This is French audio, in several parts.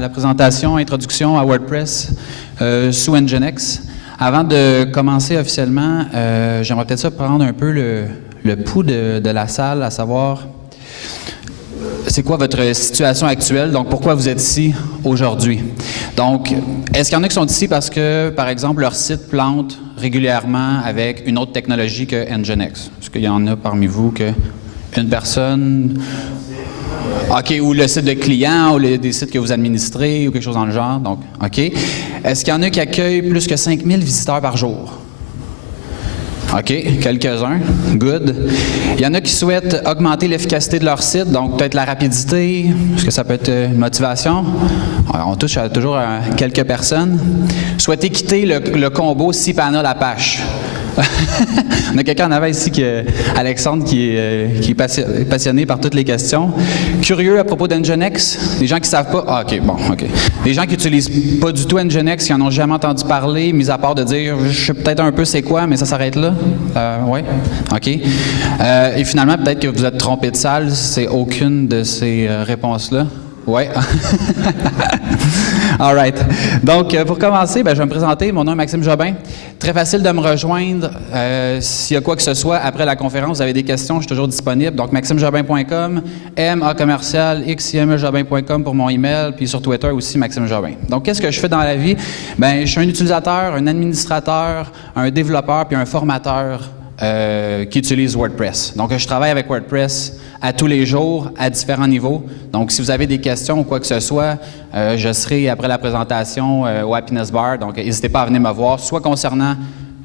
La présentation, introduction à WordPress sous Nginx. Avant de commencer officiellement, j'aimerais peut-être ça prendre un peu le pouls de la salle, à savoir c'est quoi votre situation actuelle, donc pourquoi vous êtes ici aujourd'hui. Donc, est-ce qu'il y en a qui sont ici parce que, par exemple, leur site plante régulièrement avec une autre technologie que Nginx? Est-ce qu'il y en a parmi vous que une personne... OK, ou le site de client, ou des sites que vous administrez, ou quelque chose dans le genre. Donc, OK. Est-ce qu'il y en a qui accueillent plus que 5000 visiteurs par jour? OK, quelques-uns. Good. Il y en a qui souhaitent augmenter l'efficacité de leur site, donc peut-être la rapidité, est-ce que ça peut être une motivation? Alors, on touche toujours à quelques personnes. Souhaitez quitter le combo cPanel Apache. On a quelqu'un en avant ici, Alexandre, qui est passionné par toutes les questions. Curieux à propos d'Nginx? Des gens qui ne savent pas? Ah, OK, bon, OK. Des gens qui n'utilisent pas du tout Nginx, qui n'en ont jamais entendu parler, mis à part de dire, je sais peut-être un peu c'est quoi, mais ça s'arrête là? Oui? OK. Et finalement, peut-être que vous êtes trompé de salle, c'est aucune de ces réponses-là. Oui. All right. Donc, pour commencer, je vais me présenter. Mon nom est Maxime Jobin. Très facile de me rejoindre. S'il y a quoi que ce soit après la conférence, vous avez des questions, je suis toujours disponible. Donc, maximejobin.com, ximejobin.com pour mon email, puis sur Twitter aussi, Maxime Jobin. Donc, qu'est-ce que je fais dans la vie? Je suis un utilisateur, un administrateur, un développeur, puis un formateur qui utilise WordPress. Donc, je travaille avec WordPress à tous les jours, à différents niveaux. Donc, si vous avez des questions ou quoi que ce soit, je serai après la présentation au Happiness Bar. Donc, n'hésitez pas à venir me voir, soit concernant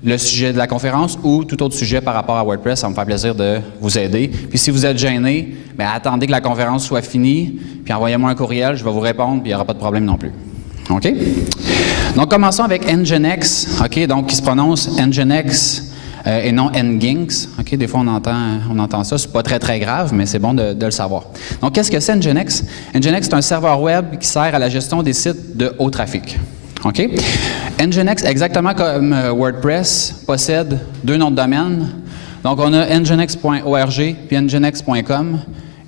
le sujet de la conférence ou tout autre sujet par rapport à WordPress. Ça va me faire plaisir de vous aider. Puis, si vous êtes gêné, attendez que la conférence soit finie, puis envoyez-moi un courriel, je vais vous répondre, puis il n'y aura pas de problème non plus. OK? Donc, commençons avec Nginx, OK? Donc, qui se prononce Nginx. Et non Nginx. OK, des fois, on entend ça. C'est pas très, très grave, mais c'est bon de le savoir. Donc, qu'est-ce que c'est Nginx? Nginx, c'est un serveur web qui sert à la gestion des sites de haut trafic. OK? Nginx, exactement comme WordPress, possède deux noms de domaine. Donc, on a nginx.org puis nginx.com.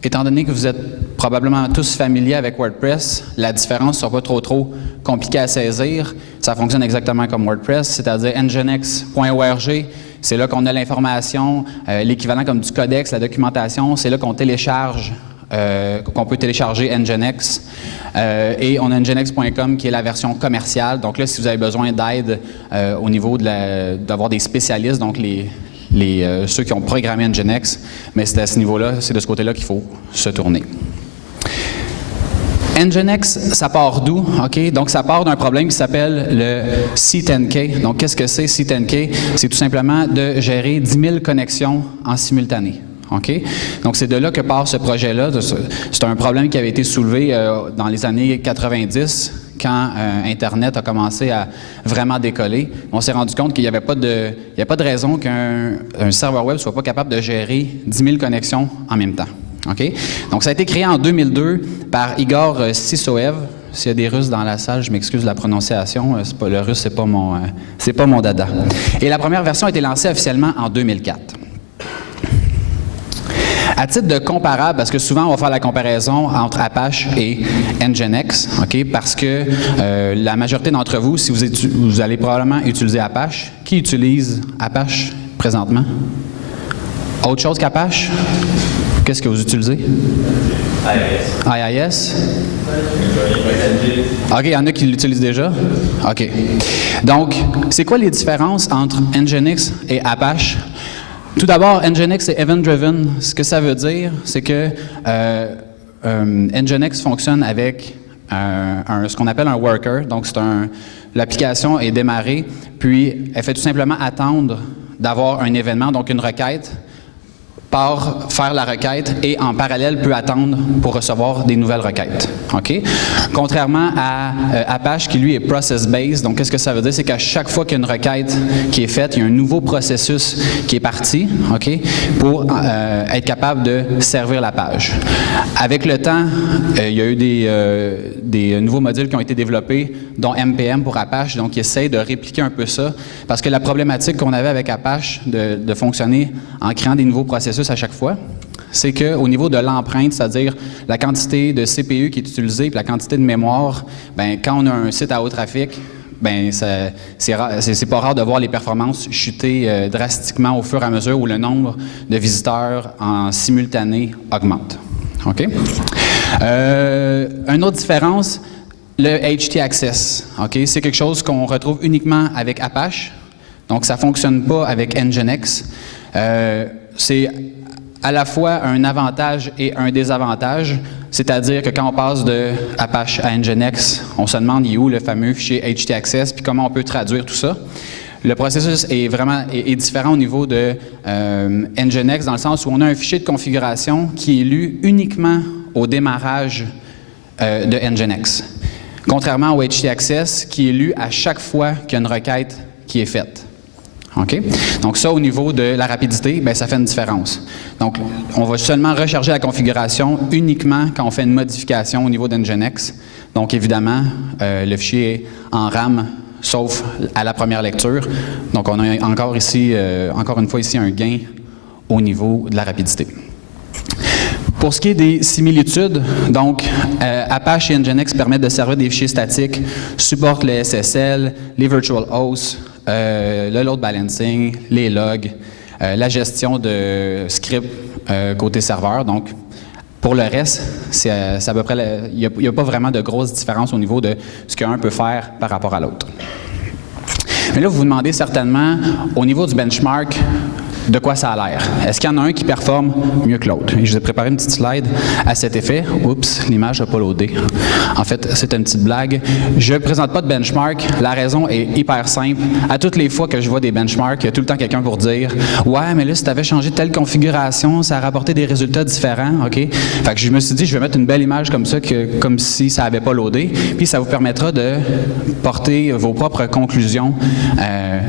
Étant donné que vous êtes probablement tous familiers avec WordPress, la différence ne sera pas trop compliquée à saisir. Ça fonctionne exactement comme WordPress, c'est-à-dire nginx.org. C'est là qu'on a l'information, l'équivalent comme du codex, la documentation. C'est là qu'on télécharge, qu'on peut télécharger Nginx. Et on a nginx.com qui est la version commerciale. Donc là, si vous avez besoin d'aide au niveau d'avoir des spécialistes, donc ceux qui ont programmé Nginx, mais c'est à ce niveau-là, c'est de ce côté-là qu'il faut se tourner. Nginx, ça part d'où? OK? Donc, ça part d'un problème qui s'appelle le C10K. Donc, qu'est-ce que c'est C10K? C'est tout simplement de gérer 10 000 connexions en simultané. OK? Donc, c'est de là que part ce projet-là. C'est un problème qui avait été soulevé dans les années 90, quand Internet a commencé à vraiment décoller. On s'est rendu compte qu'il n'y avait pas de raison qu'un serveur web ne soit pas capable de gérer 10 000 connexions en même temps. OK? Donc, ça a été créé en 2002 par Igor Sysoev. S'il y a des Russes dans la salle, je m'excuse de la prononciation. Le russe, c'est pas mon dada. Et la première version a été lancée officiellement en 2004. À titre de comparable, parce que souvent on va faire la comparaison entre Apache et Nginx, OK? Parce que la majorité d'entre vous, si vous allez probablement utiliser Apache, qui utilise Apache présentement? Autre chose qu'Apache? Qu'est-ce que vous utilisez? IIS. OK, il y en a qui l'utilisent déjà? OK. Donc, c'est quoi les différences entre Nginx et Apache? Tout d'abord, Nginx est event-driven. Ce que ça veut dire, c'est que Nginx fonctionne avec ce qu'on appelle un worker. Donc, l'application est démarrée, puis elle fait tout simplement attendre d'avoir un événement, donc une requête, part faire la requête et en parallèle peut attendre pour recevoir des nouvelles requêtes. OK? Contrairement à Apache qui lui est process-based, donc qu'est-ce que ça veut dire? C'est qu'à chaque fois qu'il y a une requête qui est faite, il y a un nouveau processus qui est parti, OK? Pour être capable de servir la page. Avec le temps, il y a eu des nouveaux modules qui ont été développés, dont MPM pour Apache, donc qui essaient de répliquer un peu ça, parce que la problématique qu'on avait avec Apache de fonctionner en créant des nouveaux processus à chaque fois, c'est qu'au niveau de l'empreinte, c'est-à-dire la quantité de CPU qui est utilisée et la quantité de mémoire, bien, quand on a un site à haut trafic, bien, c'est pas rare de voir les performances chuter drastiquement au fur et à mesure où le nombre de visiteurs en simultané augmente. OK? Une autre différence, le HT-Access. OK? C'est quelque chose qu'on retrouve uniquement avec Apache. Donc, ça ne fonctionne pas avec Nginx. C'est à la fois un avantage et un désavantage, c'est-à-dire que quand on passe de Apache à Nginx, on se demande il est où le fameux fichier HT-Access, puis comment on peut traduire tout ça. Le processus est vraiment différent au niveau de Nginx, dans le sens où on a un fichier de configuration qui est lu uniquement au démarrage de Nginx, contrairement au HT-Access qui est lu à chaque fois qu'il y a une requête qui est faite. OK? Donc ça, au niveau de la rapidité, bien, ça fait une différence. Donc, on va seulement recharger la configuration uniquement quand on fait une modification au niveau d'Nginx. Donc, évidemment, le fichier est en RAM, sauf à la première lecture. Donc, on a encore une fois ici un gain au niveau de la rapidité. Pour ce qui est des similitudes, donc Apache et Nginx permettent de servir des fichiers statiques, supportent le SSL, les virtual hosts, le load balancing, les logs, la gestion de scripts côté serveur. Donc, pour le reste, c'est à peu près, il n'y a pas vraiment de grosses différences au niveau de ce qu'un peut faire par rapport à l'autre. Mais là, vous vous demandez certainement, au niveau du benchmark, de quoi ça a l'air. Est-ce qu'il y en a un qui performe mieux que l'autre? Je vous ai préparé une petite slide à cet effet. Oups, l'image n'a pas loadé. En fait, c'est une petite blague. Je ne présente pas de benchmark. La raison est hyper simple. À toutes les fois que je vois des benchmarks, il y a tout le temps quelqu'un pour dire « Ouais, mais là, si tu avais changé telle configuration, ça a rapporté des résultats différents. » OK? Fait que je me suis dit, je vais mettre une belle image comme ça, comme si ça n'avait pas loadé. Puis ça vous permettra de porter vos propres conclusions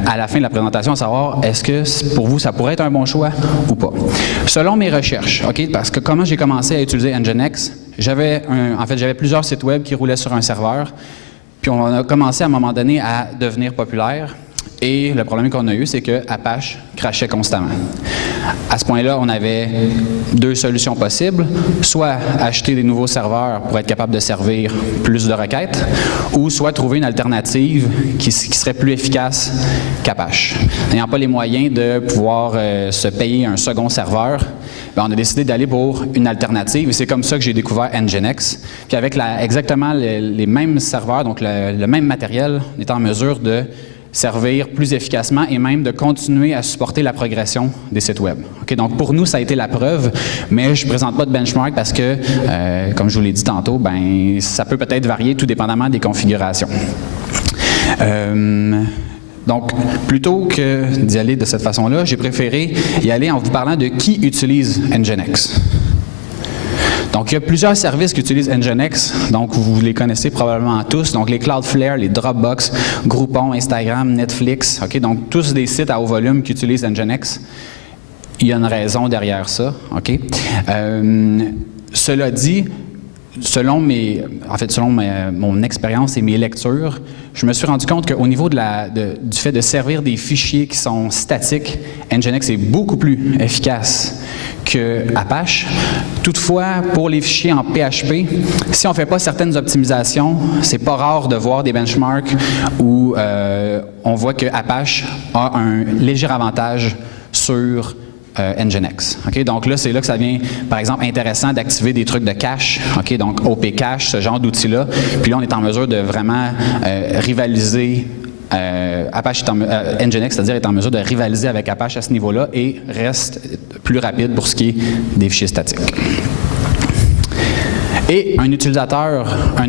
à la fin de la présentation, à savoir est-ce que pour vous, ça pourrait être un bon choix ou pas. Selon mes recherches, OK, parce que comment j'ai commencé à utiliser Nginx, j'avais plusieurs sites web qui roulaient sur un serveur, puis on a commencé à un moment donné à devenir populaire. Et le problème qu'on a eu, c'est que Apache crachait constamment. À ce point-là, on avait deux solutions possibles. Soit acheter des nouveaux serveurs pour être capable de servir plus de requêtes, ou soit trouver une alternative qui serait plus efficace qu'Apache. N'ayant pas les moyens de pouvoir se payer un second serveur, bien, on a décidé d'aller pour une alternative. Et c'est comme ça que j'ai découvert Nginx. Puis avec exactement les mêmes serveurs, donc le même matériel, on est en mesure de servir plus efficacement et même de continuer à supporter la progression des sites web. Okay, donc pour nous, ça a été la preuve, mais je ne présente pas de benchmark parce que, comme je vous l'ai dit tantôt, ben, ça peut peut-être varier tout dépendamment des configurations. Donc, plutôt que d'y aller de cette façon-là, j'ai préféré y aller en vous parlant de qui utilise Nginx. Donc, il y a plusieurs services qui utilisent Nginx, donc vous les connaissez probablement tous. Donc, les Cloudflare, les Dropbox, Groupon, Instagram, Netflix, OK? Donc, tous des sites à haut volume qui utilisent Nginx. Il y a une raison derrière ça, OK? Cela dit, selon mon expérience et mes lectures, je me suis rendu compte qu'au niveau du fait de servir des fichiers qui sont statiques, Nginx est beaucoup plus efficace que Apache. Toutefois, pour les fichiers en PHP, si on ne fait pas certaines optimisations, c'est pas rare de voir des benchmarks où on voit que Apache a un léger avantage sur Nginx. Okay? Donc là, c'est là que ça devient, par exemple, intéressant d'activer des trucs de cache, okay? Donc OP Cache, ce genre d'outils-là. Puis là, on est en mesure de vraiment rivaliser Nginx, c'est-à-dire est en mesure de rivaliser avec Apache à ce niveau-là et reste plus rapide pour ce qui est des fichiers statiques. Et un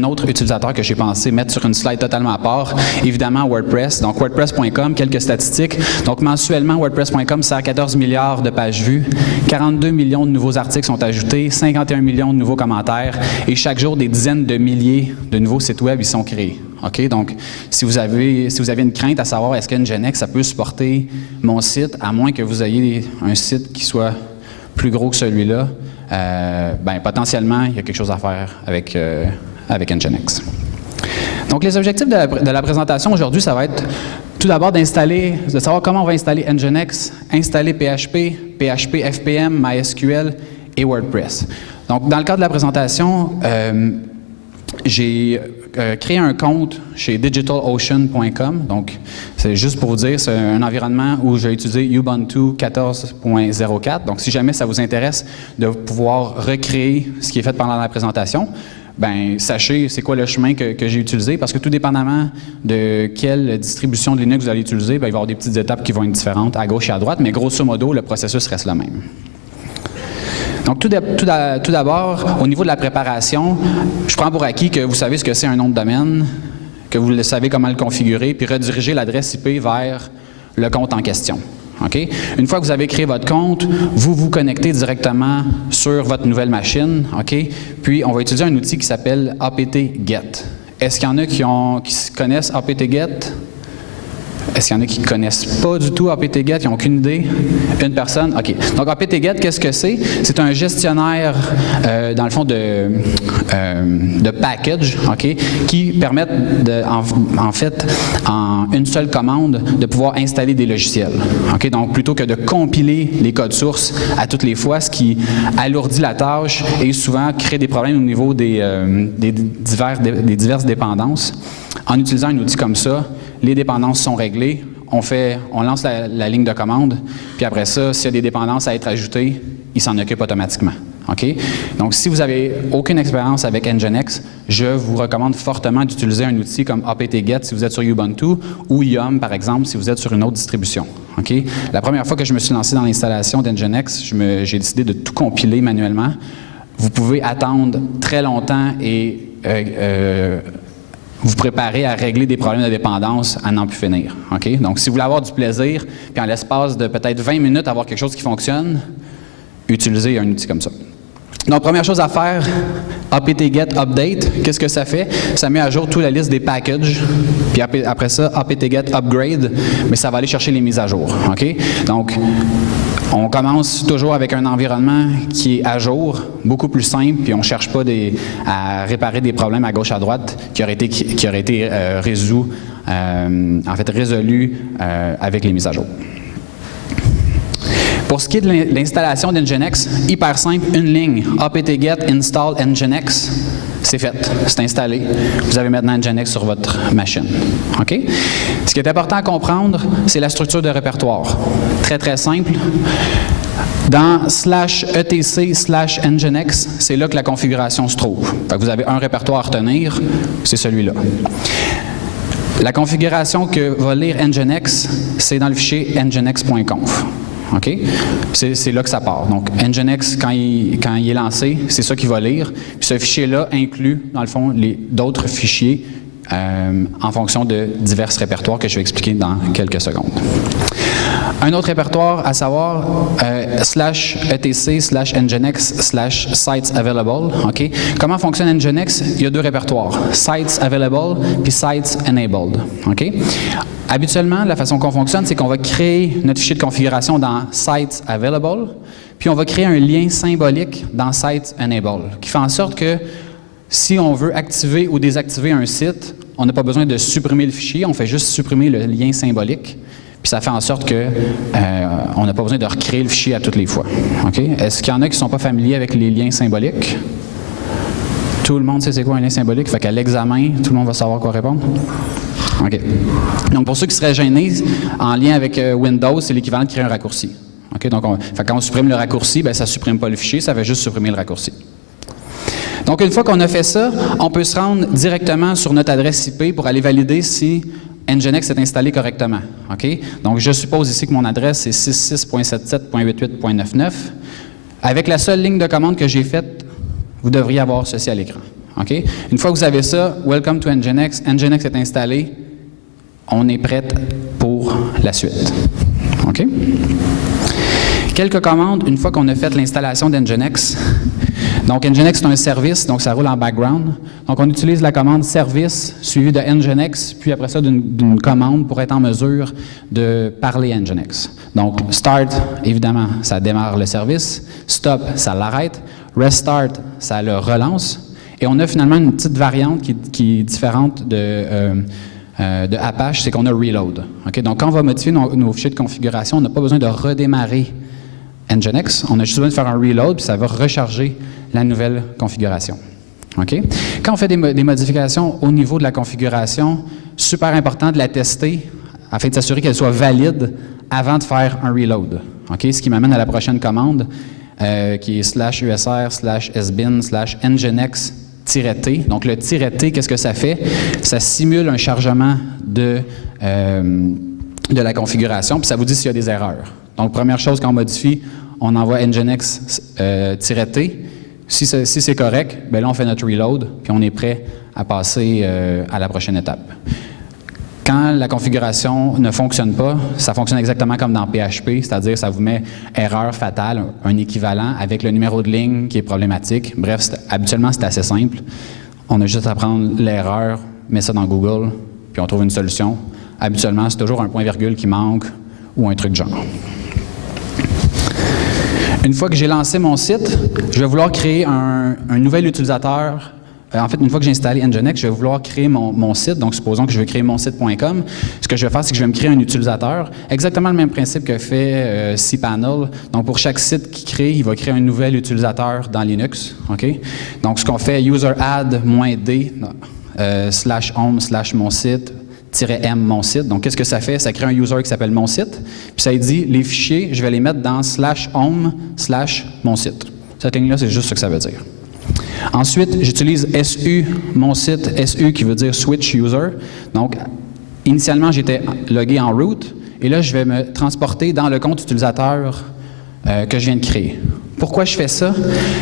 autre utilisateur que j'ai pensé mettre sur une slide totalement à part, évidemment WordPress. Donc WordPress.com, quelques statistiques. Donc mensuellement, WordPress.com sert à 14 milliards de pages vues, 42 millions de nouveaux articles sont ajoutés, 51 millions de nouveaux commentaires et chaque jour, des dizaines de milliers de nouveaux sites web y sont créés. OK? Donc, si vous avez une crainte à savoir est-ce que Nginx, ça peut supporter mon site, à moins que vous ayez un site qui soit plus gros que celui-là, ben, potentiellement, il y a quelque chose à faire avec Nginx. Donc, les objectifs de la présentation aujourd'hui, ça va être tout d'abord de savoir comment on va installer Nginx, installer PHP, PHP FPM, MySQL et WordPress. Donc, dans le cadre de la présentation, j'ai créé un compte chez digitalocean.com. Donc, c'est juste pour vous dire, c'est un environnement où j'ai utilisé Ubuntu 14.04. Donc, si jamais ça vous intéresse de pouvoir recréer ce qui est fait pendant la présentation, ben sachez c'est quoi le chemin que j'ai utilisé, parce que tout dépendamment de quelle distribution de Linux vous allez utiliser, ben, il va y avoir des petites étapes qui vont être différentes à gauche et à droite, mais grosso modo, le processus reste le même. Donc, tout d'abord, au niveau de la préparation, je prends pour acquis que vous savez ce que c'est un nom de domaine, que vous savez comment le configurer, puis rediriger l'adresse IP vers le compte en question. Okay? Une fois que vous avez créé votre compte, vous vous connectez directement sur votre nouvelle machine, okay? Puis on va utiliser un outil qui s'appelle apt-get. Est-ce qu'il y en a qui connaissent apt-get? Est-ce qu'il y en a qui ne connaissent pas du tout apt-get, qui n'ont aucune idée? Une personne? OK. Donc, apt-get, qu'est-ce que c'est? C'est un gestionnaire, dans le fond, de package, OK, qui permet, en fait, en une seule commande, de pouvoir installer des logiciels. OK? Donc, plutôt que de compiler les codes sources à toutes les fois, ce qui alourdit la tâche et souvent crée des problèmes au niveau des diverses dépendances. En utilisant un outil comme ça, les dépendances sont réglées, on lance la ligne de commande, puis après ça, s'il y a des dépendances à être ajoutées, il s'en occupe automatiquement. Okay? Donc, si vous n'avez aucune expérience avec Nginx, je vous recommande fortement d'utiliser un outil comme apt-get si vous êtes sur Ubuntu, ou Yum, par exemple, si vous êtes sur une autre distribution. Okay? La première fois que je me suis lancé dans l'installation d'Nginx, j'ai décidé de tout compiler manuellement. Vous pouvez attendre très longtemps et vous préparez à régler des problèmes de dépendance à n'en plus finir. Okay? Donc, si vous voulez avoir du plaisir, puis en l'espace de peut-être 20 minutes avoir quelque chose qui fonctionne, utilisez un outil comme ça. Donc, première chose à faire, apt-get update. Qu'est-ce que ça fait? Ça met à jour toute la liste des packages, puis après ça, apt-get upgrade, mais ça va aller chercher les mises à jour. Okay? Donc, on commence toujours avec un environnement qui est à jour, beaucoup plus simple, puis on ne cherche pas à réparer des problèmes à gauche à droite qui auraient été résolus avec les mises à jour. Pour ce qui est de l'installation d'Nginx, hyper simple, une ligne, apt-get install Nginx, c'est fait, c'est installé. Vous avez maintenant Nginx sur votre machine. Okay? Ce qui est important à comprendre, c'est la structure de répertoire. Très, très simple. Dans /etc/Nginx, c'est là que la configuration se trouve. Fait que vous avez un répertoire à retenir, c'est celui-là. La configuration que va lire Nginx, c'est dans le fichier nginx.conf. Okay? C'est là que ça part. Donc, Nginx, quand il est lancé, c'est ça qu'il va lire. Puis ce fichier-là inclut, dans le fond, d'autres fichiers en fonction de divers répertoires que je vais expliquer dans quelques secondes. Un autre répertoire à savoir, /etc/nginx/sites available. Okay? Comment fonctionne Nginx? Il y a deux répertoires, sites available puis sites enabled. Okay? Habituellement, la façon qu'on fonctionne, c'est qu'on va créer notre fichier de configuration dans sites available, puis on va créer un lien symbolique dans sites enabled, qui fait en sorte que si on veut activer ou désactiver un site, on n'a pas besoin de supprimer le fichier, on fait juste supprimer le lien symbolique. Puis ça fait en sorte qu'on n'a pas besoin de recréer le fichier à toutes les fois. Okay? Est-ce qu'il y en a qui ne sont pas familiers avec les liens symboliques? Tout le monde sait c'est quoi un lien symbolique, fait qu'à l'examen, tout le monde va savoir quoi répondre? OK. Donc, pour ceux qui seraient gênés, en lien avec Windows, c'est l'équivalent de créer un raccourci. Okay? Donc, quand on supprime le raccourci, bien, ça ne supprime pas le fichier, ça va juste supprimer le raccourci. Donc, une fois qu'on a fait ça, on peut se rendre directement sur notre adresse IP pour aller valider si Nginx est installé correctement. Okay? Donc, je suppose ici que mon adresse est 66.77.88.99. Avec la seule ligne de commande que j'ai faite, vous devriez avoir ceci à l'écran. Okay? Une fois que vous avez ça, Welcome to Nginx. Nginx est installé. On est prêt pour la suite. Okay? Quelques commandes une fois qu'on a fait l'installation d'Nginx. Donc, Nginx, c'est un service, donc ça roule en background. Donc, on utilise la commande service suivie de Nginx, puis après ça, d'une commande pour être en mesure de parler Nginx. Donc, start, évidemment, ça démarre le service. Stop, ça l'arrête. Restart, ça le relance. Et on a finalement une petite variante qui est différente de Apache, c'est qu'on a reload. Okay? Donc, quand on va modifier nos fichiers de configuration, on n'a pas besoin de redémarrer Nginx, on a juste besoin de faire un reload, puis ça va recharger la nouvelle configuration. OK? Quand on fait des modifications au niveau de la configuration, super important de la tester afin de s'assurer qu'elle soit valide avant de faire un reload. OK? Ce qui m'amène à la prochaine commande, qui est /usr/sbin/nginx-t. Donc, le -t, qu'est-ce que ça fait? Ça simule un chargement de la configuration, puis ça vous dit s'il y a des erreurs. Donc, première chose, quand on modifie, on envoie nginx-t. Si c'est correct, bien là, on fait notre reload, puis on est prêt à passer à la prochaine étape. Quand la configuration ne fonctionne pas, ça fonctionne exactement comme dans PHP, c'est-à-dire ça vous met erreur fatale, un équivalent avec le numéro de ligne qui est problématique. Bref, habituellement, c'est assez simple. On a juste à prendre l'erreur, mettre ça dans Google, puis on trouve une solution. Habituellement, c'est toujours un point-virgule qui manque ou un truc genre. Une fois que j'ai lancé mon site, je vais vouloir créer un nouvel utilisateur. En fait, une fois que j'ai installé Nginx, je vais vouloir créer mon site. Donc, supposons que je veux créer monsite.com. Ce que je vais faire, c'est que je vais me créer un utilisateur. Exactement le même principe que fait cPanel. Donc, pour chaque site qu'il crée, il va créer un nouvel utilisateur dans Linux. OK? Donc, ce qu'on fait, user add -d /home/monsite -m mon site. Donc, qu'est-ce que ça fait? Ça crée un user qui s'appelle mon site. Puis ça dit, les fichiers, je vais les mettre dans /home/mon site. Cette ligne-là, c'est juste ce que ça veut dire. Ensuite, j'utilise SU, mon site, SU qui veut dire switch user. Donc, initialement, j'étais logué en root. Et là, je vais me transporter dans le compte utilisateur que je viens de créer. Pourquoi je fais ça?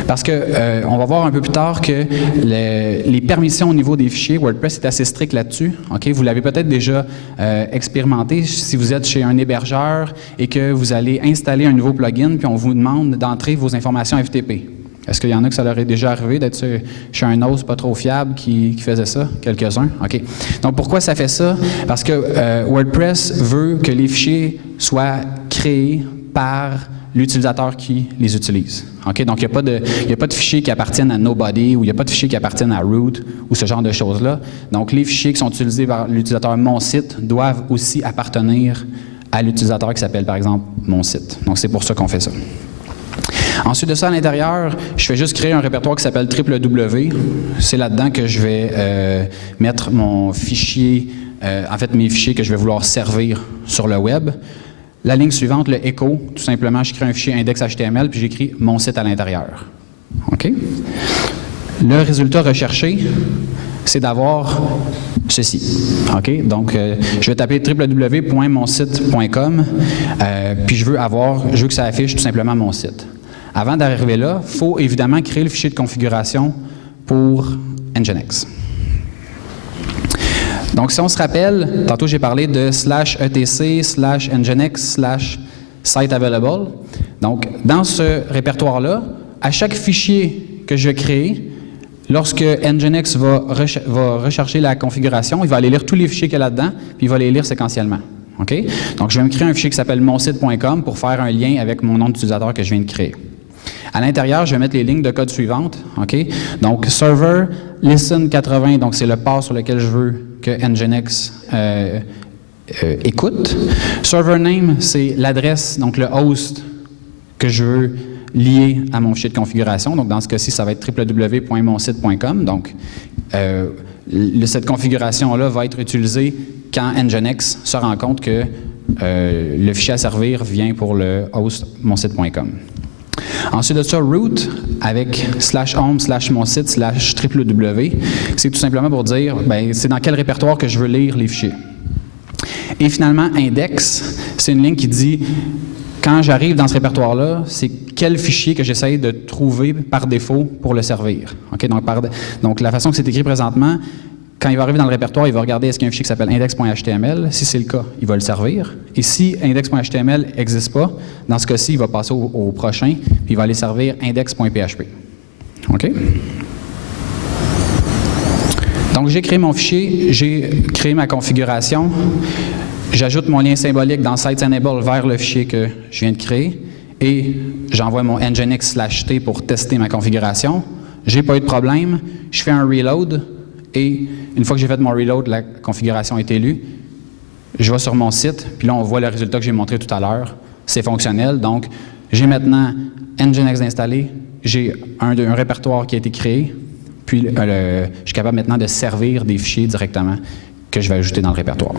Parce que on va voir un peu plus tard que les permissions au niveau des fichiers, WordPress est assez strict là-dessus. Okay? Vous l'avez peut-être déjà expérimenté si vous êtes chez un hébergeur et que vous allez installer un nouveau plugin, puis on vous demande d'entrer vos informations FTP. Est-ce qu'il y en a que ça leur est déjà arrivé d'être chez un host pas trop fiable qui faisait ça? Quelques-uns? OK. Donc, pourquoi ça fait ça? Parce que WordPress veut que les fichiers soient créés par l'utilisateur qui les utilise. Okay? Donc, il n'y a pas de fichiers qui appartiennent à Nobody ou il n'y a pas de fichiers qui appartiennent à Root ou ce genre de choses-là. Donc, les fichiers qui sont utilisés par l'utilisateur Mon Site doivent aussi appartenir à l'utilisateur qui s'appelle, par exemple, Mon Site. Donc, c'est pour ça qu'on fait ça. Ensuite de ça, à l'intérieur, je fais juste créer un répertoire qui s'appelle www. C'est là-dedans que je vais mettre mon fichier, en fait, mes fichiers que je vais vouloir servir sur le web. La ligne suivante, le echo, tout simplement, je crée un fichier index.html puis j'écris mon site à l'intérieur. OK? Le résultat recherché, c'est d'avoir ceci. OK? Donc, je vais taper www.monsite.com puis je veux que ça affiche tout simplement mon site. Avant d'arriver là, il faut évidemment créer le fichier de configuration pour Nginx. Donc, si on se rappelle, tantôt j'ai parlé de /etc/nginx/siteavailable. Donc, dans ce répertoire-là, à chaque fichier que je crée, lorsque Nginx va rechercher la configuration, il va aller lire tous les fichiers qu'il y a là-dedans, puis il va les lire séquentiellement. Okay? Donc, je vais me créer un fichier qui s'appelle monsite.com pour faire un lien avec mon nom d'utilisateur que je viens de créer. À l'intérieur, je vais mettre les lignes de code suivantes. Okay? Donc, server, listen 80, donc c'est le port sur lequel je veux que Nginx écoute. Server name, c'est l'adresse, donc le host que je veux lier à mon fichier de configuration. Donc, dans ce cas-ci, ça va être www.monsite.com. Donc, cette configuration-là va être utilisée quand Nginx se rend compte que le fichier à servir vient pour le host monsite.com. Ensuite de ça, root avec /home/monsite/www, c'est tout simplement pour dire, c'est dans quel répertoire que je veux lire les fichiers. Et finalement, index, c'est une ligne qui dit, quand j'arrive dans ce répertoire-là, c'est quel fichier que j'essaye de trouver par défaut pour le servir. Okay? Donc, la façon que c'est écrit présentement, quand il va arriver dans le répertoire, il va regarder est-ce qu'il y a un fichier qui s'appelle index.html. Si c'est le cas, il va le servir. Et si index.html n'existe pas, dans ce cas-ci, il va passer au prochain, puis il va aller servir index.php. OK? Donc, j'ai créé mon fichier, j'ai créé ma configuration. J'ajoute mon lien symbolique dans Sites Enable vers le fichier que je viens de créer et j'envoie mon nginx/t pour tester ma configuration. J'ai pas eu de problème. Je fais un reload. Et une fois que j'ai fait mon reload, la configuration est élue. Je vais sur mon site, puis là, on voit le résultat que j'ai montré tout à l'heure. C'est fonctionnel, donc J'ai maintenant Nginx installé, j'ai un répertoire qui a été créé, puis je suis capable maintenant de servir des fichiers directement que je vais ajouter dans le répertoire.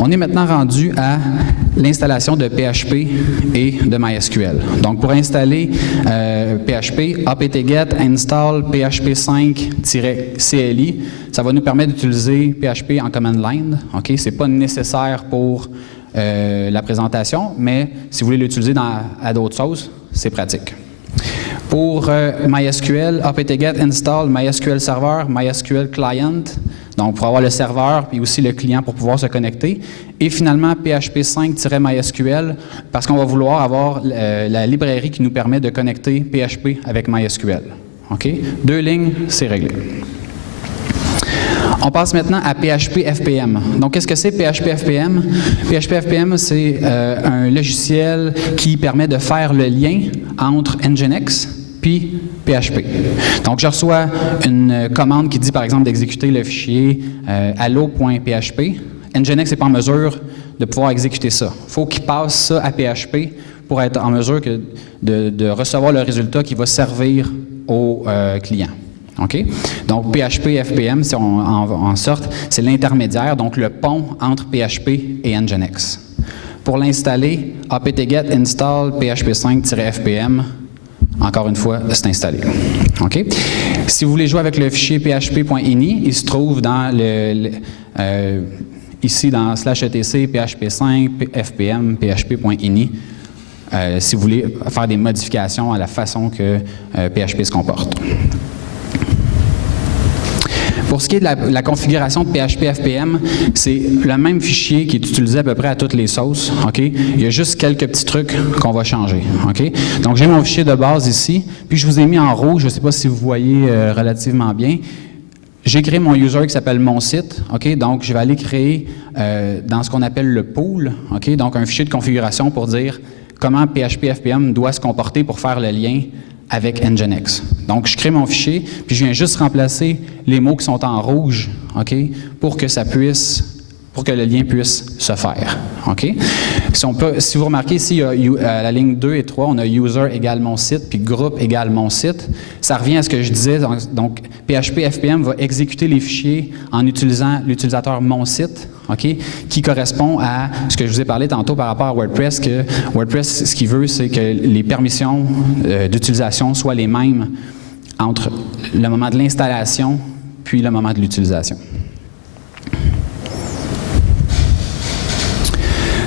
On est maintenant rendu à l'installation de PHP et de MySQL. Donc, pour installer PHP, apt-get install php5-cli, ça va nous permettre d'utiliser PHP en command line. Okay? Ce n'est pas nécessaire pour la présentation, mais si vous voulez l'utiliser à d'autres choses, c'est pratique. Pour MySQL, apt-get install MySQL Server, MySQL Client, donc pour avoir le serveur puis aussi le client pour pouvoir se connecter. Et finalement, PHP5-MySQL, parce qu'on va vouloir avoir la librairie qui nous permet de connecter PHP avec MySQL. Okay? 2 lignes, c'est réglé. On passe maintenant à PHP FPM. Donc, qu'est-ce que c'est PHP FPM? PHP FPM, c'est un logiciel qui permet de faire le lien entre Nginx puis PHP. Donc, je reçois une commande qui dit, par exemple, d'exécuter le fichier allo.php. Nginx n'est pas en mesure de pouvoir exécuter ça. Il faut qu'il passe ça à PHP pour être en mesure de recevoir le résultat qui va servir au client. Okay? Donc, PHP FPM, si on en sorte, c'est l'intermédiaire, donc le pont entre PHP et Nginx. Pour l'installer, apt-get install php5-fpm. Encore une fois, c'est installé. Okay? Si vous voulez jouer avec le fichier php.ini, il se trouve dans ici dans /etc php5 fpm php.ini. Si vous voulez faire des modifications à la façon que PHP se comporte. Pour ce qui est de la configuration de PHP FPM, c'est le même fichier qui est utilisé à peu près à toutes les sauces. Okay? Il y a juste quelques petits trucs qu'on va changer. Okay? Donc, j'ai mon fichier de base ici, puis je vous ai mis en rouge, je ne sais pas si vous voyez relativement bien. J'ai créé mon user qui s'appelle mon site. Okay? Donc, je vais aller créer dans ce qu'on appelle le pool, okay? Donc un fichier de configuration pour dire comment PHP FPM doit se comporter pour faire le lien avec Nginx. Donc, je crée mon fichier, puis je viens juste remplacer les mots qui sont en rouge, okay, pour que le lien puisse se faire. Okay? Si vous remarquez ici, à la ligne 2 et 3, on a user égale mon site, puis groupe égale mon site. Ça revient à ce que je disais. Donc, PHP FPM va exécuter les fichiers en utilisant l'utilisateur mon site, okay, qui correspond à ce que je vous ai parlé tantôt par rapport à WordPress, que WordPress, ce qu'il veut, c'est que les permissions d'utilisation soient les mêmes entre le moment de l'installation puis le moment de l'utilisation.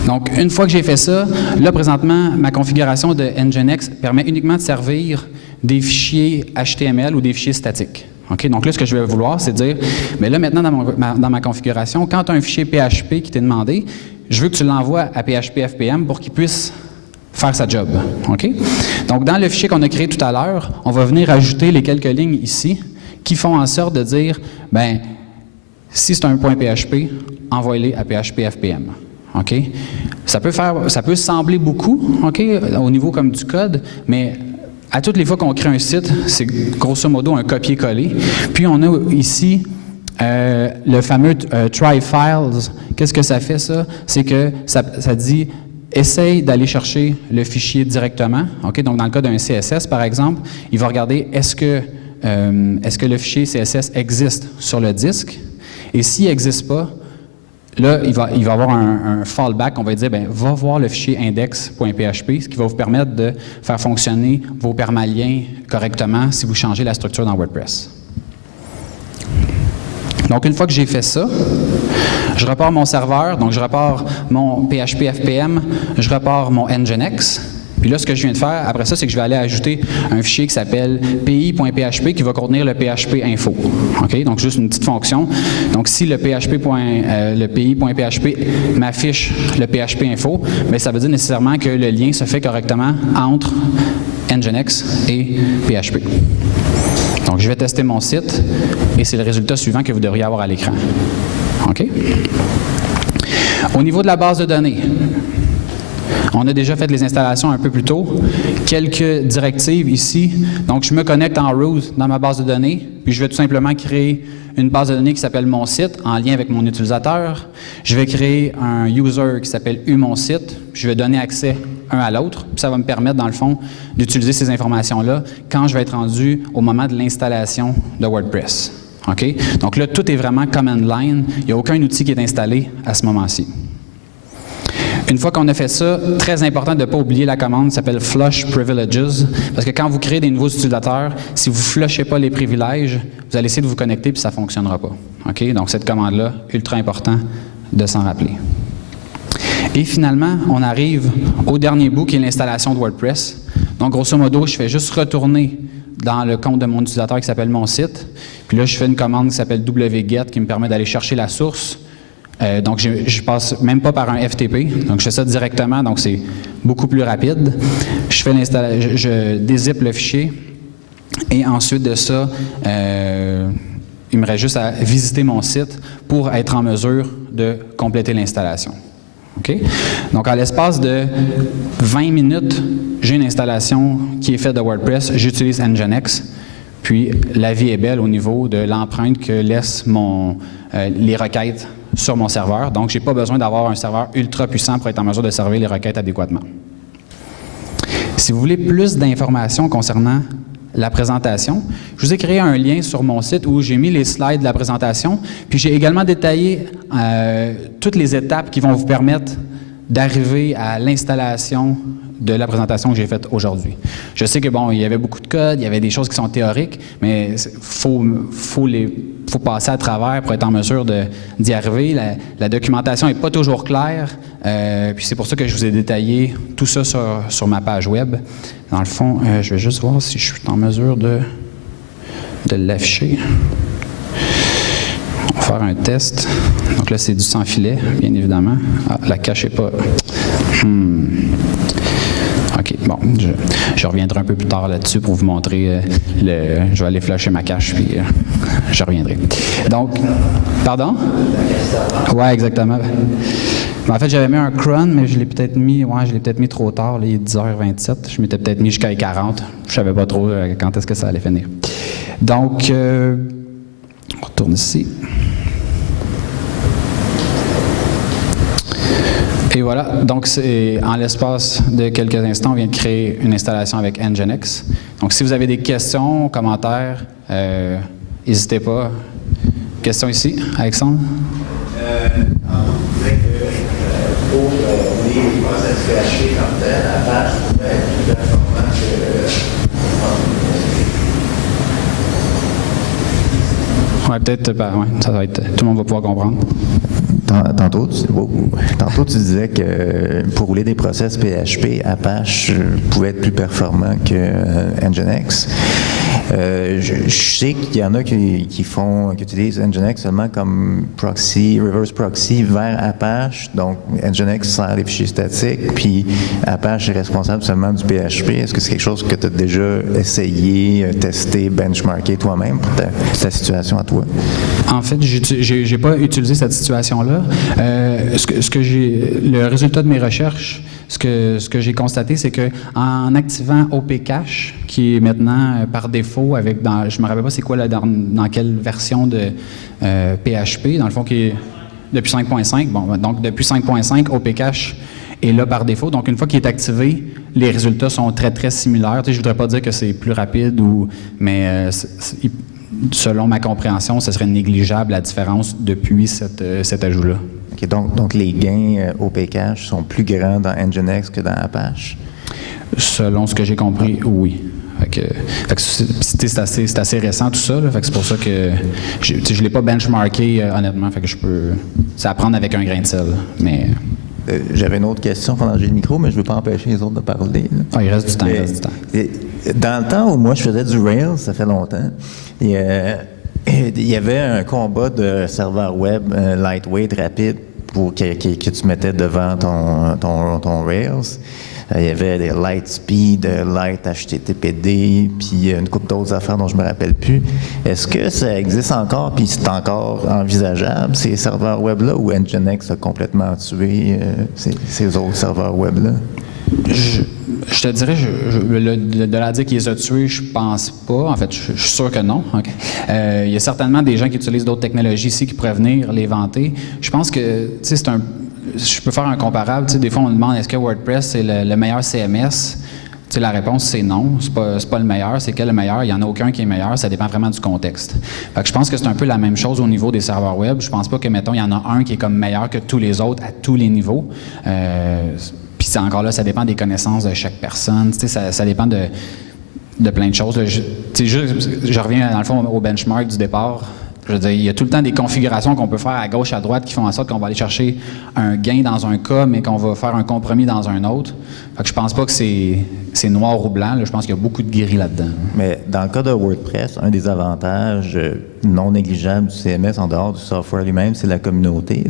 Donc, une fois que j'ai fait ça, là, présentement, ma configuration de Nginx permet uniquement de servir des fichiers HTML ou des fichiers statiques. Okay? Donc là, ce que je vais vouloir, c'est dire, mais là, maintenant, dans ma configuration, quand tu as un fichier PHP qui t'est demandé, je veux que tu l'envoies à PHP FPM pour qu'il puisse faire sa job. Okay? Donc, dans le fichier qu'on a créé tout à l'heure, on va venir ajouter les quelques lignes ici qui font en sorte de dire, ben, si c'est un point PHP, envoie-les à PHP FPM. Okay? Ça peut sembler beaucoup, okay, au niveau comme du code, mais à toutes les fois qu'on crée un site, c'est grosso modo un copier-coller. Puis on a ici le fameux try files. Qu'est-ce que ça fait, ça? C'est que ça dit essaye d'aller chercher le fichier directement. Okay? Donc dans le cas d'un CSS, par exemple, il va regarder est-ce que le fichier CSS existe sur le disque. Et s'il n'existe pas, là, il va avoir un fallback, on va dire, bien, va voir le fichier index.php, ce qui va vous permettre de faire fonctionner vos permaliens correctement si vous changez la structure dans WordPress. Donc, une fois que j'ai fait ça, je repars mon serveur, donc je repars mon PHP FPM, je repars mon Nginx. Puis là, ce que je viens de faire, après ça, c'est que je vais aller ajouter un fichier qui s'appelle pi.php qui va contenir le PHP info. Okay? Donc, juste une petite fonction. Donc, si le pi.php m'affiche le PHP info, bien, ça veut dire nécessairement que le lien se fait correctement entre Nginx et PHP. Donc, je vais tester mon site et c'est le résultat suivant que vous devriez avoir à l'écran. OK? Au niveau de la base de données, on a déjà fait les installations un peu plus tôt. quelques directives ici. Donc, je me connecte en root dans ma base de données, puis je vais tout simplement créer une base de données qui s'appelle mon site en lien avec mon utilisateur. Je vais créer un user qui s'appelle UMonSite. Je vais donner accès un à l'autre. Puis ça va me permettre, dans le fond, d'utiliser ces informations-là quand je vais être rendu au moment de l'installation de WordPress. OK? Donc là, tout est vraiment command line. Il n'y a aucun outil qui est installé à ce moment-ci. Une fois qu'on a fait ça, très important de ne pas oublier la commande qui s'appelle Flush Privileges, parce que quand vous créez des nouveaux utilisateurs, si vous ne flushez pas les privilèges, vous allez essayer de vous connecter puis ça ne fonctionnera pas. OK? Donc cette commande-là, ultra important de s'en rappeler. Et finalement, on arrive au dernier bout qui est l'installation de WordPress. Donc grosso modo, je fais juste retourner dans le compte de mon utilisateur qui s'appelle mon site, puis là je fais une commande qui s'appelle wget qui me permet d'aller chercher la source. Donc, je passe même pas par un FTP. Donc, je fais ça directement, donc c'est beaucoup plus rapide. Je dézippe le fichier et ensuite de ça, il me reste juste à visiter mon site pour être en mesure de compléter l'installation. OK? Donc, à l'espace de 20 minutes, j'ai une installation qui est faite de WordPress. J'utilise Nginx. Puis, la vie est belle au niveau de l'empreinte que laissent les requêtes sur mon serveur. Donc, je n'ai pas besoin d'avoir un serveur ultra puissant pour être en mesure de servir les requêtes adéquatement. Si vous voulez plus d'informations concernant la présentation, je vous ai créé un lien sur mon site où j'ai mis les slides de la présentation, puis j'ai également détaillé toutes les étapes qui vont vous permettre d'arriver à l'installation de la présentation que j'ai faite aujourd'hui. Je sais que, bon, il y avait beaucoup de codes, il y avait des choses qui sont théoriques, mais faut passer à travers pour être en mesure d'y arriver. La documentation n'est pas toujours claire, puis c'est pour ça que je vous ai détaillé tout ça sur ma page web. Dans le fond, je vais juste voir si je suis en mesure de l'afficher. On va faire un test. Donc là, c'est du sans filet, bien évidemment. Ah, la cache n'est pas... OK, bon, je reviendrai un peu plus tard là-dessus pour vous montrer je vais aller flasher ma cache, puis je reviendrai. Donc, pardon? Ouais, exactement. En fait, j'avais mis un cron, mais je l'ai peut-être mis trop tard, là, il est 10h27. Je m'étais peut-être mis jusqu'à 40. Je savais pas trop quand est-ce que ça allait finir. Donc, on retourne ici. Et voilà, donc en l'espace de quelques instants, on vient de créer une installation avec Nginx. Donc si vous avez des questions, commentaires, n'hésitez pas. Question ici, Alexandre? On dirait que pour les process PHP comme tel, la page pourrait être plus performante que... Oui, peut-être, ça va être, tout le monde va pouvoir comprendre. Tantôt, tu disais que pour rouler des process PHP, Apache pouvait être plus performant que Nginx. Je sais qu'il y en a qui utilisent Nginx seulement comme proxy, reverse proxy vers Apache. Donc, Nginx sert les fichiers statiques, puis Apache est responsable seulement du PHP. Est-ce que c'est quelque chose que tu as déjà essayé, testé, benchmarké toi-même pour ta situation à toi? En fait, j'ai pas utilisé cette situation-là. Le résultat de mes recherches, ce que j'ai constaté, c'est que en activant OPCache, qui est maintenant par défaut je me rappelle pas c'est quoi dans quelle version de PHP, dans le fond qui est depuis 5.5. Bon, donc depuis 5.5, OPCache est là par défaut. Donc une fois qu'il est activé, les résultats sont très très similaires. Tu sais, je voudrais pas dire que c'est plus rapide mais selon ma compréhension, ce serait négligeable la différence depuis cet ajout-là. Okay, donc les gains OPCache sont plus grands dans Nginx que dans Apache? Selon ce que j'ai compris, oui. C'est assez récent tout ça, fait que c'est pour ça que je ne l'ai pas benchmarké honnêtement, fait que c'est à prendre avec un grain de sel. Mais j'avais une autre question pendant que j'ai le micro, mais je ne veux pas empêcher les autres de parler. Il reste du temps, Dans le temps où moi je faisais du Rails, ça fait longtemps, il y avait un combat de serveur web lightweight, rapide, que tu mettais devant ton Rails. Il y avait des Lightspeed, Light HTTPD, puis une couple d'autres affaires dont je me rappelle plus. Est-ce que ça existe encore, puis c'est encore envisageable, ces serveurs web-là, ou Nginx a complètement tué ces autres serveurs web-là? Je te dirais, de la dire qu'ils les a tués, je pense pas. En fait, je suis sûr que non. Okay. Il y a certainement des gens qui utilisent d'autres technologies ici qui pourraient venir les vanter. Je pense que, tu sais, je peux faire un comparable. Tu sais, des fois, on me demande est-ce que WordPress c'est le meilleur CMS? Tu sais, la réponse, c'est non. C'est pas le meilleur. C'est quel le meilleur? Il n'y en a aucun qui est meilleur. Ça dépend vraiment du contexte. Fait que je pense que c'est un peu la même chose au niveau des serveurs web. Je pense pas que, mettons, il y en a un qui est comme meilleur que tous les autres à tous les niveaux. Puis encore là, ça dépend des connaissances de chaque personne. Tu sais, ça dépend de plein de choses. Je reviens, dans le fond, au benchmark du départ. Je veux dire, il y a tout le temps des configurations qu'on peut faire à gauche, à droite qui font en sorte qu'on va aller chercher un gain dans un cas, mais qu'on va faire un compromis dans un autre. Fait que je pense pas que c'est noir ou blanc. Là. Je pense qu'il y a beaucoup de gris là-dedans. Mais dans le cas de WordPress, un des avantages non négligeables du CMS en dehors du software lui-même, c'est la communauté,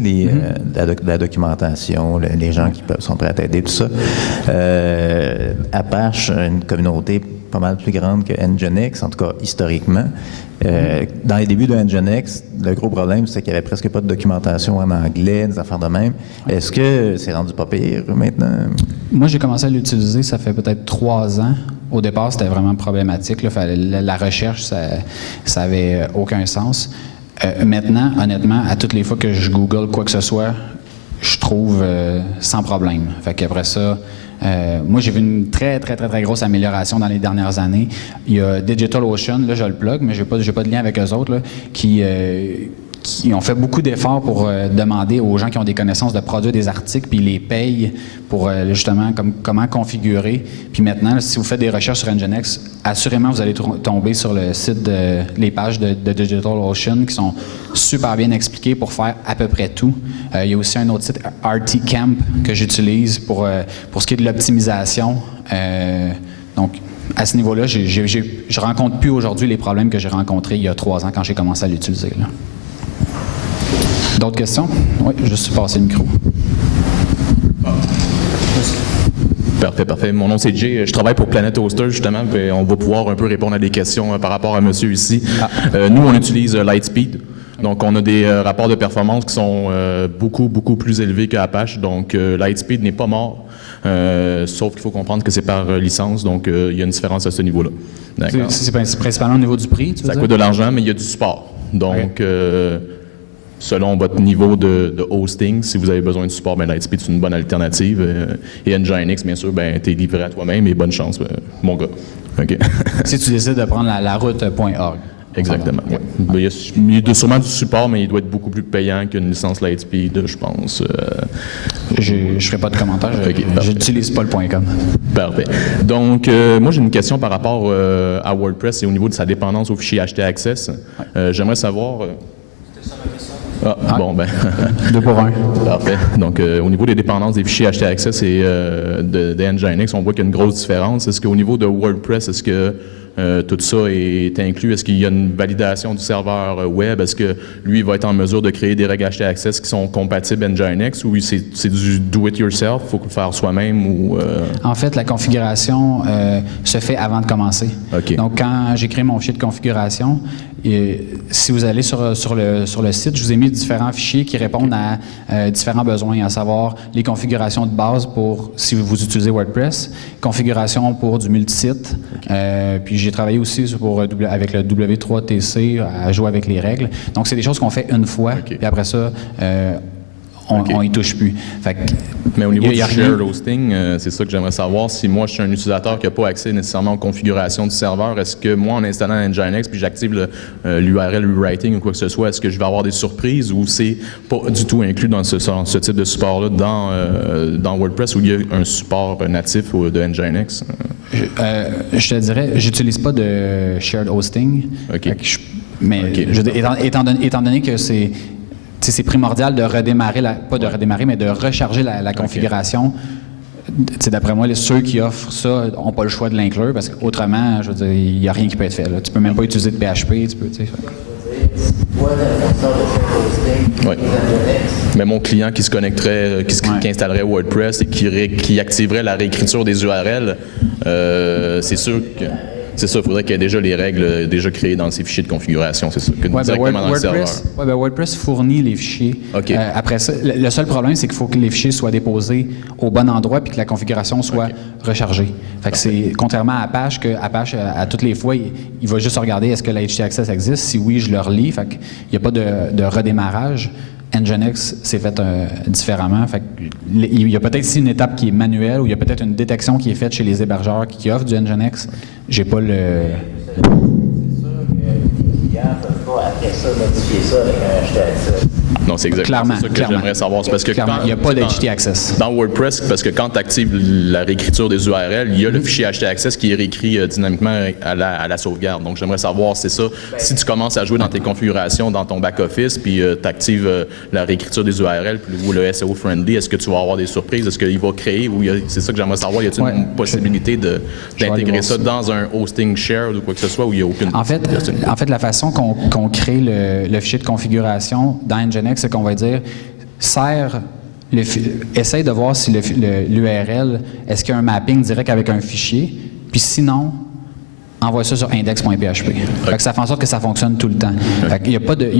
la documentation, les gens qui sont prêts à t'aider, tout ça. Apache a une communauté pas mal plus grande que Nginx, en tout cas historiquement. Dans les débuts de Nginx, le gros problème, c'est qu'il n'y avait presque pas de documentation en anglais, des affaires de même. Est-ce que c'est rendu pas pire maintenant? Moi, j'ai commencé à l'utiliser, ça fait peut-être 3 ans. Au départ, c'était vraiment problématique. Là. La recherche, ça avait aucun sens. Maintenant, honnêtement, à toutes les fois que je Google quoi que ce soit, je trouve sans problème. Fait qu'après ça, moi, j'ai vu une très grosse amélioration dans les dernières années. Il y a DigitalOcean, là, je le plug, mais j'ai pas de lien avec eux autres, là, qui ont fait beaucoup d'efforts pour demander aux gens qui ont des connaissances de produire des articles, puis ils les payent pour justement comment configurer. Puis maintenant, si vous faites des recherches sur Nginx, assurément, vous allez tomber sur le site les pages de DigitalOcean qui sont super bien expliquées pour faire à peu près tout. Il y a aussi un autre site, RTCamp, que j'utilise pour ce qui est de l'optimisation. Donc, à ce niveau-là, je rencontre plus aujourd'hui les problèmes que j'ai rencontrés il y a 3 ans quand j'ai commencé à l'utiliser. Là. D'autres questions? Oui, juste passer le micro. Parfait. Mon nom, c'est Jay. Je travaille pour Planet Hoster, justement. Puis on va pouvoir un peu répondre à des questions par rapport à monsieur ici. Nous, on utilise Lightspeed. Donc, on a des rapports de performance qui sont beaucoup plus élevés qu'Apache. Donc, Lightspeed n'est pas mort. Sauf qu'il faut comprendre que c'est par licence. Donc, il y a une différence à ce niveau-là. C'est principalement au niveau du prix, tu veux Ça dire? coûte de l'argent, mais il y a du support. Donc, selon votre niveau de hosting, si vous avez besoin de support, Lightspeed, c'est une bonne alternative. Et Nginx, bien sûr, tu es livré à toi-même et bonne chance, mon gars. Okay. Si tu décides de prendre la route .org. Exactement. Ouais. Il y a sûrement du support, mais il doit être beaucoup plus payant qu'une licence Lightspeed, je pense. Je ne ferai pas de commentaire, je n'utilise pas le .com. Parfait. Donc, moi, j'ai une question par rapport à WordPress et au niveau de sa dépendance au fichier HT-Access. J'aimerais savoir... Bon, 2 pour 1. Parfait. Donc, au niveau des dépendances des fichiers HT-Access et de Nginx, on voit qu'il y a une grosse différence. Est-ce qu'au niveau de WordPress, est-ce que tout ça est inclus? Est-ce qu'il y a une validation du serveur web? Est-ce que lui va être en mesure de créer des règles HT-Access qui sont compatibles Nginx ou c'est du do-it-yourself? Il faut le faire soi-même ou... En fait, la configuration se fait avant de commencer. Okay. Donc, quand j'ai créé mon fichier de configuration, si vous allez sur le site, je vous ai mis différents fichiers qui répondent à différents besoins, à savoir les configurations de base pour si vous utilisez WordPress, configuration pour du multisite, puis j'ai travaillé aussi avec le W3TC à jouer avec les règles. Donc, c'est des choses qu'on fait une fois, puis après ça, on y touche plus. Fait que, mais au niveau du shared hosting, c'est ça que j'aimerais savoir. Si moi, je suis un utilisateur qui n'a pas accès nécessairement aux configurations du serveur, est-ce que moi, en installant Nginx, puis j'active l'URL rewriting ou quoi que ce soit, est-ce que je vais avoir des surprises ou c'est pas du tout inclus dans ce type de support-là dans WordPress où il y a un support natif de Nginx? Je te dirais, j'utilise pas de shared hosting. Okay. Mais je veux dire, étant donné que c'est primordial de redémarrer, pas de redémarrer, mais de recharger la configuration. D'après moi, ceux qui offrent ça n'ont pas le choix de l'inclure parce qu'autrement, je veux dire, il n'y a rien qui peut être fait. Là. Tu peux même pas utiliser de PHP. Tu peux, oui. Mais mon client qui se connecterait, qui installerait WordPress et qui activerait la réécriture des URL, c'est sûr que... C'est ça, il faudrait qu'il y ait déjà les règles déjà créées dans ces fichiers de configuration, c'est ça, que directement dans le serveur. WordPress fournit les fichiers. OK. Après ça, le seul problème, c'est qu'il faut que les fichiers soient déposés au bon endroit puis que la configuration soit rechargée. Fait que c'est contrairement à Apache, que Apache, à toutes les fois, il va juste regarder est-ce que la htaccess existe. Si oui, je le relis. Fait qu'il n'y a pas de redémarrage. Nginx s'est fait différemment. Fait il y a peut-être ici une étape qui est manuelle ou il y a peut-être une détection qui est faite chez les hébergeurs qui offrent du Nginx. J'ai pas le... C'est sûr que les clients ne peuvent pas, après ça, modifier ça avec un htaccess. Non, c'est exactement ça que j'aimerais savoir. C'est parce que il n'y a pas de htaccess. Dans WordPress, parce que quand tu actives la réécriture des URL, il y a le fichier htaccess qui est réécrit dynamiquement à la sauvegarde. Donc, j'aimerais savoir, c'est ça, si tu commences à jouer dans tes configurations, dans ton back-office, puis tu actives la réécriture des URL ou le SEO friendly, est-ce que tu vas avoir des surprises? Est-ce qu'il va créer? Ou c'est ça que j'aimerais savoir. Y a-t-il une possibilité d'intégrer ça dans un hosting share ou quoi que ce soit, où il n'y a aucune... En fait, la façon qu'on crée le fichier de configuration dans Nginx, c'est qu'on va dire essaye de voir si l'URL, est-ce qu'il y a un mapping direct avec un fichier, puis sinon, envoie ça sur index.php. Fait que ça fait en sorte que ça fonctionne tout le temps. Fait qu'il y a pas de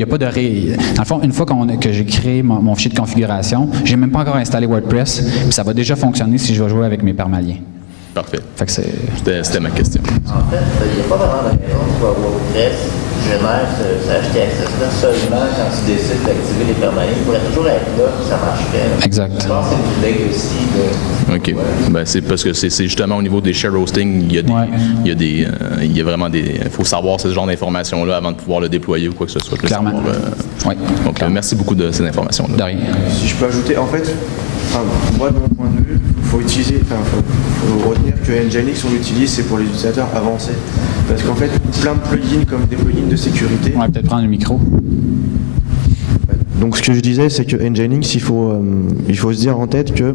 Dans le fond, une fois que j'ai créé mon fichier de configuration, j'ai même pas encore installé WordPress, puis ça va déjà fonctionner si je vais jouer avec mes permaliens. Parfait. Fait que c'était ma question. En fait, il n'y a pas vraiment de raison pour WordPress génère ce htaccess-là seulement quand tu décides d'activer les permanents. Il pourrait toujours être là, ça marcherait. Exact. Je pense que c'est une legacy de... OK. Ben, c'est parce que c'est justement au niveau des share hosting, il y a vraiment des... Il faut savoir ce genre d'informations-là avant de pouvoir le déployer ou quoi que ce soit. Clairement. Oui. Donc, merci beaucoup de ces informations-là. De rien. Si je peux ajouter, en fait, moi, de mon point de vue, il faut retenir que Nginx, on l'utilise, c'est pour les utilisateurs avancés. Parce qu'en fait, plein de plugins comme des plugins de sécurité. On va peut-être prendre le micro. Donc ce que je disais, c'est que Nginx, il faut se dire en tête que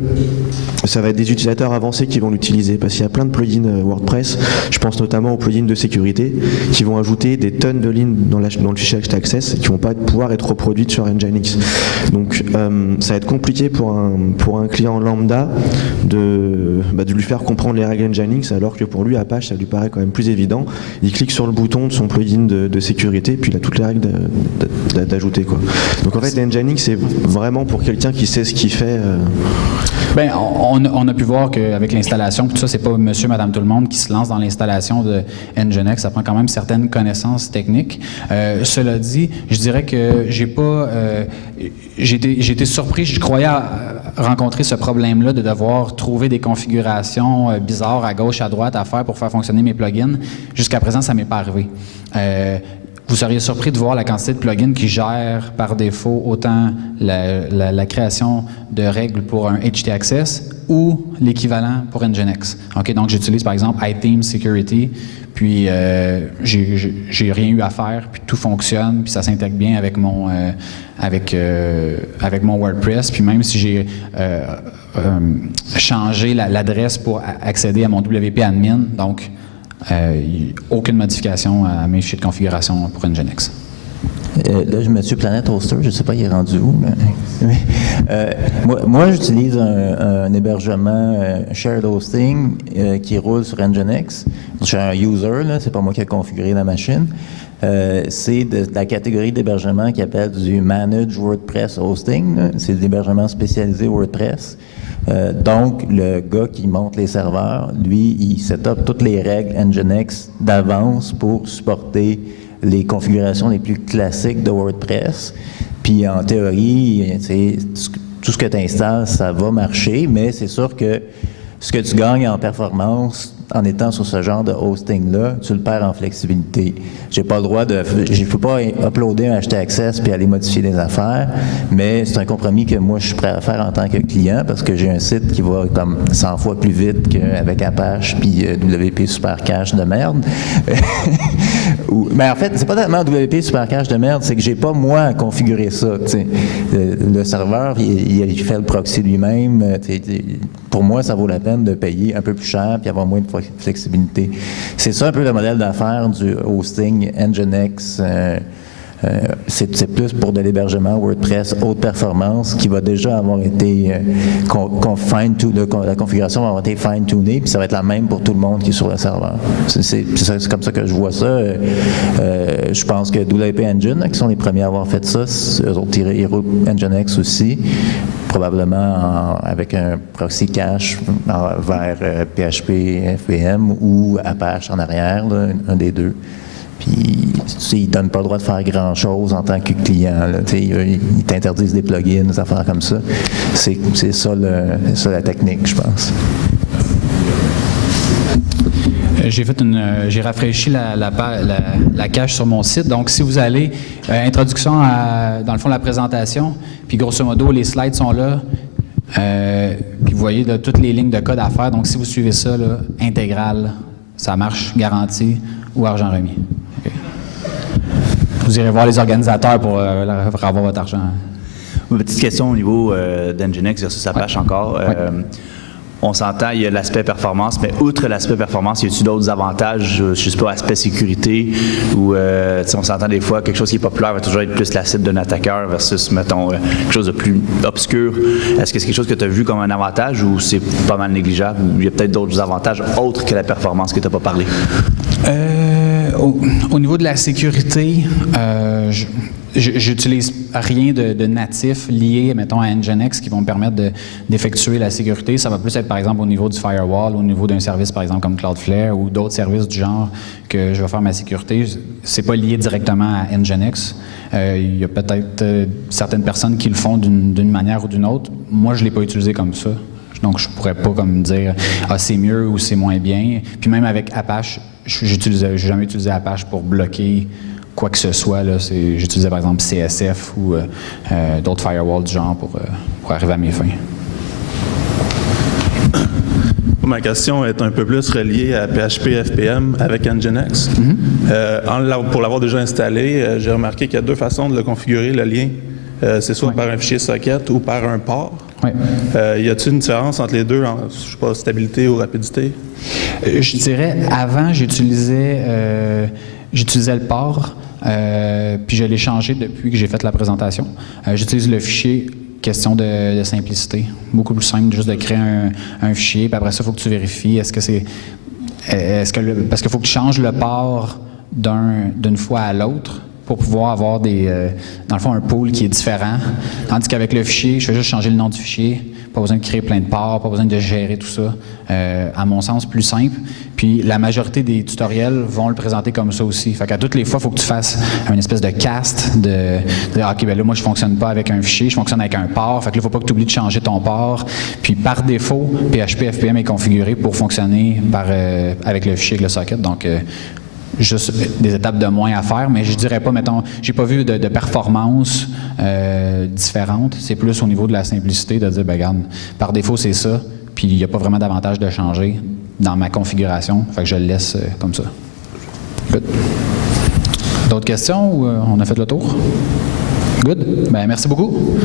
ça va être des utilisateurs avancés qui vont l'utiliser, parce qu'il y a plein de plugins WordPress, je pense notamment aux plugins de sécurité, qui vont ajouter des tonnes de lignes dans le fichier htaccess et qui vont pas pouvoir être reproduites sur Nginx. Donc ça va être compliqué pour un client lambda de lui faire comprendre les règles Nginx, alors que pour lui, Apache, ça lui paraît quand même plus évident. Il clique sur le bouton de son plugin de sécurité, puis il a toutes les règles d'ajouter, quoi. Donc en fait, Nginx, c'est vraiment pour quelqu'un qui sait ce qu'il fait. Bien, on a pu voir qu'avec l'installation, tout ça, c'est pas monsieur, madame, tout le monde qui se lance dans l'installation de Nginx. Ça prend quand même certaines connaissances techniques. Cela dit, je dirais que j'ai été surpris. Je croyais rencontrer ce problème-là de devoir trouver des configurations bizarres à gauche, à droite à faire pour faire fonctionner mes plugins. Jusqu'à présent, ça m'est pas arrivé. Vous seriez surpris de voir la quantité de plugins qui gèrent par défaut autant la création de règles pour un htaccess ou l'équivalent pour Nginx. Okay, donc, j'utilise par exemple iTheme Security, puis j'ai rien eu à faire, puis tout fonctionne, puis ça s'intègre bien avec mon WordPress. Puis même si j'ai changé l'adresse pour accéder à mon WP admin, donc aucune modification à mes fichiers de configuration pour Nginx. Là, je me suis Planet Hoster, je ne sais pas, il est rendu où. Moi, j'utilise un hébergement shared hosting qui roule sur Nginx. Je suis un user, ce n'est pas moi qui ai configuré la machine. C'est de la catégorie d'hébergement qui appelle du Manage WordPress Hosting. C'est l'hébergement spécialisé WordPress. Donc, le gars qui monte les serveurs, lui, il set up toutes les règles Nginx d'avance pour supporter les configurations les plus classiques de WordPress. Puis, en théorie, tout ce que tu installes, ça va marcher, mais c'est sûr que ce que tu gagnes en performance en étant sur ce genre de hosting-là, tu le perds en flexibilité. J'ai pas le droit je ne peux pas uploader un htaccess puis aller modifier des affaires, mais c'est un compromis que moi, je suis prêt à faire en tant que client parce que j'ai un site qui va comme 100 fois plus vite qu'avec Apache puis WP Supercache de merde. Mais en fait, c'est pas tellement WP Supercache de merde, c'est que j'ai pas, moi, à configurer ça. Le serveur, il fait le proxy lui-même. Pour moi, ça vaut la peine de payer un peu plus cher puis avoir moins de flexibilité. C'est ça un peu le modèle d'affaires du hosting Nginx C'est plus pour de l'hébergement WordPress haute performance qui va déjà avoir été la configuration va avoir été fine-tunée, puis ça va être la même pour tout le monde qui est sur le serveur. C'est comme ça que je vois ça. Je pense que WP Engine, qui sont les premiers à avoir fait ça, eux autres, ils roulent Nginx aussi, probablement avec un proxy cache vers PHP, FPM ou Apache en arrière, là, un des deux. Puis, ils ne donnent pas le droit de faire grand-chose en tant que client. Là, ils t'interdisent des plugins, des affaires comme ça. C'est ça, la technique, je pense. J'ai rafraîchi la cache sur mon site. Donc, si vous allez, introduction dans le fond, la présentation, puis grosso modo, les slides sont là. Puis vous voyez là, toutes les lignes de code à faire. Donc, si vous suivez ça, là, intégral, ça marche, garanti ou argent remis. Okay. Vous irez voir les organisateurs pour avoir votre argent. Une petite question au niveau d'Nginx versus Apache encore. On s'entend, il y a l'aspect performance, mais outre l'aspect performance, y a-t-il d'autres avantages, je ne sais pas, aspect sécurité, ou on s'entend des fois, quelque chose qui est populaire va toujours être plus la cible d'un attaqueur versus, mettons, quelque chose de plus obscur. Est-ce que c'est quelque chose que tu as vu comme un avantage ou c'est pas mal négligeable? Ou il y a peut-être d'autres avantages autres que la performance que tu n'as pas parlé? Au niveau de la sécurité, j'utilise rien de natif lié, mettons, à Nginx qui vont me permettre d'effectuer la sécurité. Ça va plus être, par exemple, au niveau du firewall, au niveau d'un service, par exemple, comme Cloudflare ou d'autres services du genre que je vais faire ma sécurité. C'est pas lié directement à Nginx. Il y a peut-être certaines personnes qui le font d'une manière ou d'une autre. Moi, je l'ai pas utilisé comme ça. Donc, je pourrais pas comme dire « Ah, c'est mieux » ou « C'est moins bien ». Puis même avec Apache, j'ai jamais utilisé Apache pour bloquer quoi que ce soit. J'utilisais par exemple CSF ou d'autres firewalls du genre pour arriver à mes fins. Ma question est un peu plus reliée à PHP FPM avec Nginx. Pour l'avoir déjà installé, j'ai remarqué qu'il y a deux façons de le configurer, le lien. C'est soit par un fichier socket ou par un port. Oui. Y a-t-il une différence entre les deux, je sais pas, stabilité ou rapidité? Je dirais, avant, j'utilisais le port, puis je l'ai changé depuis que j'ai fait la présentation. J'utilise le fichier, question de simplicité. Beaucoup plus simple juste de créer un fichier, puis après ça, il faut que tu vérifies parce qu'il faut que tu changes le port d'une fois à l'autre pour pouvoir avoir dans le fond, un pool qui est différent. Tandis qu'avec le fichier, je fais juste changer le nom du fichier. Pas besoin de créer plein de ports, pas besoin de gérer tout ça. À mon sens, plus simple. Puis la majorité des tutoriels vont le présenter comme ça aussi. Fait qu'à toutes les fois, il faut que tu fasses une espèce de cast OK, ben là, moi, je fonctionne pas avec un fichier, je fonctionne avec un port. Fait que là, il faut pas que tu oublies de changer ton port. Puis par défaut, PHP FPM est configuré pour fonctionner avec le fichier avec le socket. Donc, juste des étapes de moins à faire, mais je dirais pas, mettons, j'ai pas vu de performance différente. C'est plus au niveau de la simplicité de dire, ben regarde, par défaut, c'est ça, puis il n'y a pas vraiment d'avantage de changer dans ma configuration, fait que je le laisse comme ça. Good. D'autres questions ou on a fait le tour? Good. Ben merci beaucoup.